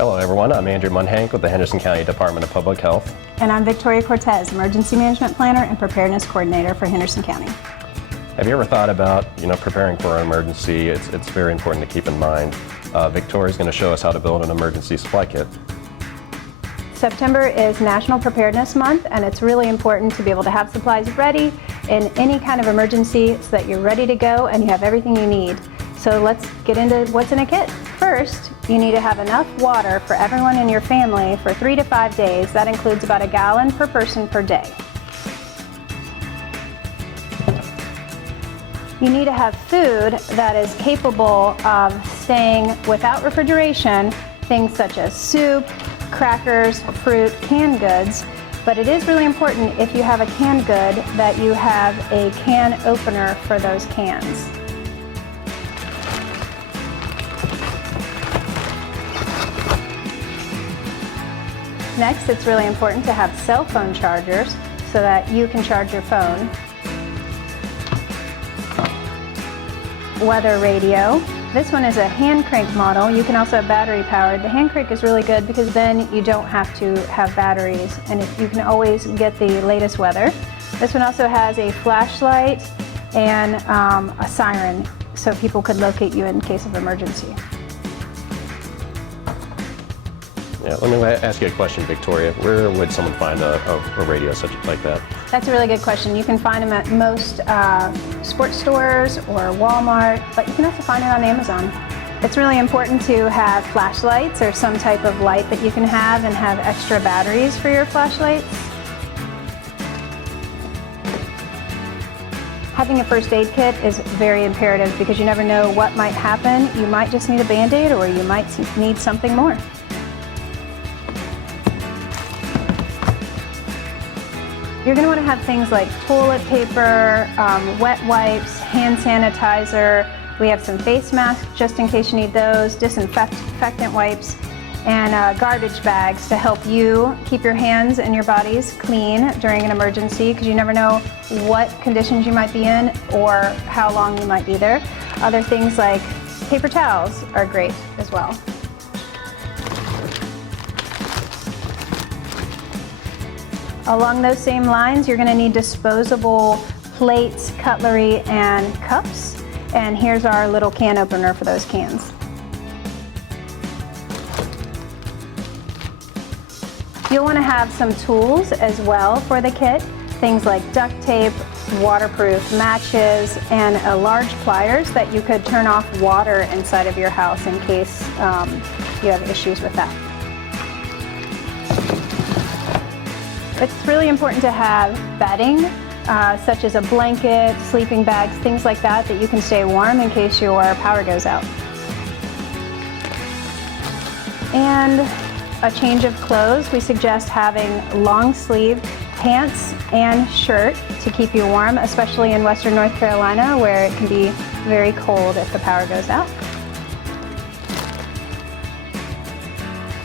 Hello everyone, I'm Andrew Munhank with the Henderson County Department of Public Health. And I'm Victoria Cortez, Emergency Management Planner and Preparedness Coordinator for Henderson County. Have you ever thought about, preparing for an emergency? It's very important to keep in mind. Victoria is going to show us how to build an emergency supply kit. September is National Preparedness Month, and it's really important to be able to have supplies ready in any kind of emergency so that you're ready to go and you have everything you need. So let's get into what's in a kit. First, you need to have enough water for everyone in your family for 3 to 5 days. That includes about 1 gallon per person per day. You need to have food that is capable of staying without refrigeration, things such as soup, crackers, fruit, canned goods. But it is really important, if you have a canned good, that you have a can opener for those cans. Next, it's really important to have cell phone chargers so that you can charge your phone. Weather radio. This one is a hand crank model. You can also have battery powered. The hand crank is really good because then you don't have to have batteries, and you can always get the latest weather. This one also has a flashlight and a siren so people could locate you in case of emergency. Yeah, let me ask you a question, Victoria. Where would someone find a radio such like that? That's a really good question. You can find them at most sports stores or Walmart, but you can also find it on Amazon. It's really important to have flashlights or some type of light that you can have, and have extra batteries for your flashlights. Having a first aid kit is very imperative because you never know what might happen. You might just need a Band-Aid, or you might need something more. You're going to want to have things like toilet paper, wet wipes, hand sanitizer. We have some face masks just in case you need those, disinfectant wipes, and garbage bags to help you keep your hands and your bodies clean during an emergency, because you never know what conditions you might be in or how long you might be there. Other things like paper towels are great as well. Along those same lines, you're going to need disposable plates, cutlery, and cups. And here's our little can opener for those cans. You'll want to have some tools as well for the kit. Things like duct tape, waterproof matches, and a large pliers that you could turn off water inside of your house in case you have issues with that. It's really important to have bedding, such as a blanket, sleeping bags, things like that, that you can stay warm in case your power goes out. And a change of clothes. We suggest having long sleeve pants and shirt to keep you warm, especially in Western North Carolina, where it can be very cold if the power goes out.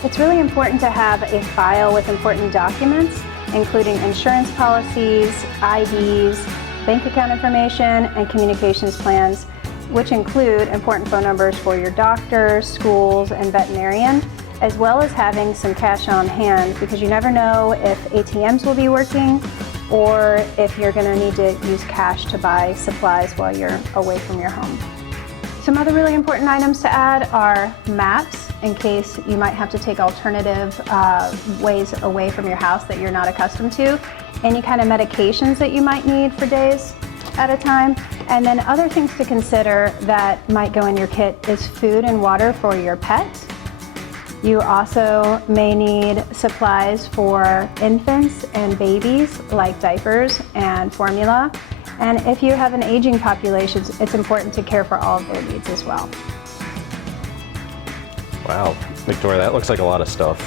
It's really important to have a file with important documents, including insurance policies, IDs, bank account information, and communications plans, which include important phone numbers for your doctors, schools, and veterinarian, as well as having some cash on hand, because you never know if ATMs will be working or if you're going to need to use cash to buy supplies while you're away from your home. Some other really important items to add are maps, in case you might have to take alternative ways away from your house that you're not accustomed to. Any kind of medications that you might need for days at a time. And then other things to consider that might go in your kit is food and water for your pet. You also may need supplies for infants and babies, like diapers and formula. And if you have an aging population, it's important to care for all of their needs as well. Wow, Victoria, that looks like a lot of stuff.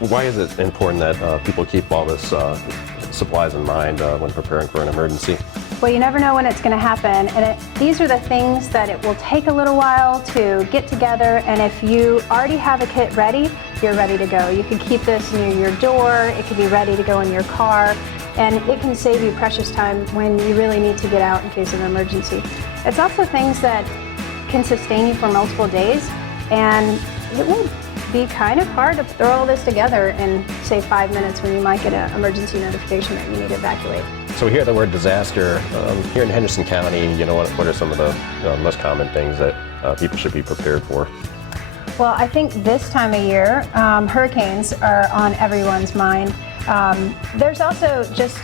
Why is it important that people keep all this supplies in mind when preparing for an emergency? Well, you never know when it's going to happen, and these are the things that it will take a little while to get together, and if you already have a kit ready, you're ready to go. You can keep this near your door, it could be ready to go in your car, and it can save you precious time when you really need to get out in case of an emergency. It's also things that can sustain you for multiple days, and it will be kind of hard to throw all this together in, say, 5 minutes when you might get an emergency notification that you need to evacuate. So we hear the word disaster. Here in Henderson County, what are some of the most common things that people should be prepared for? Well, I think this time of year, hurricanes are on everyone's mind. There's also just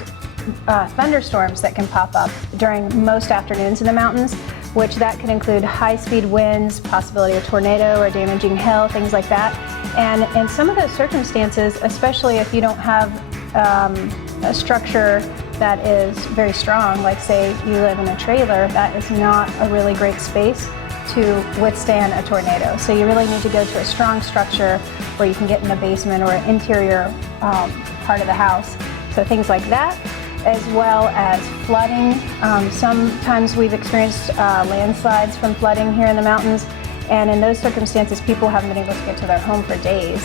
thunderstorms that can pop up during most afternoons in the mountains, which that could include high-speed winds, possibility of tornado or damaging hail, things like that. And in some of those circumstances, especially if you don't have a structure that is very strong, like say you live in a trailer, that is not a really great space to withstand a tornado. So you really need to go to a strong structure where you can get in the basement or interior part of the house. So things like that, as well as flooding. Sometimes we've experienced landslides from flooding here in the mountains, and in those circumstances people haven't been able to get to their home for days.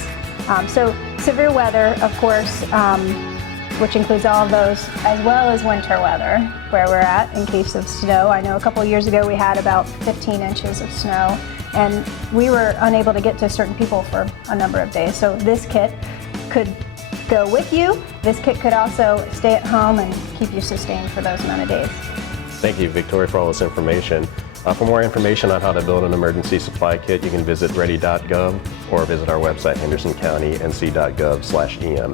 So severe weather, of course, which includes all of those, as well as winter weather, where we're at in case of snow. I know a couple of years ago we had about 15 inches of snow, and we were unable to get to certain people for a number of days. So this kit could go with you. This kit could also stay at home and keep you sustained for those amount of days. Thank you, Victoria, for all this information. For more information on how to build an emergency supply kit, you can visit ready.gov or visit our website, HendersonCountyNC.gov/EM.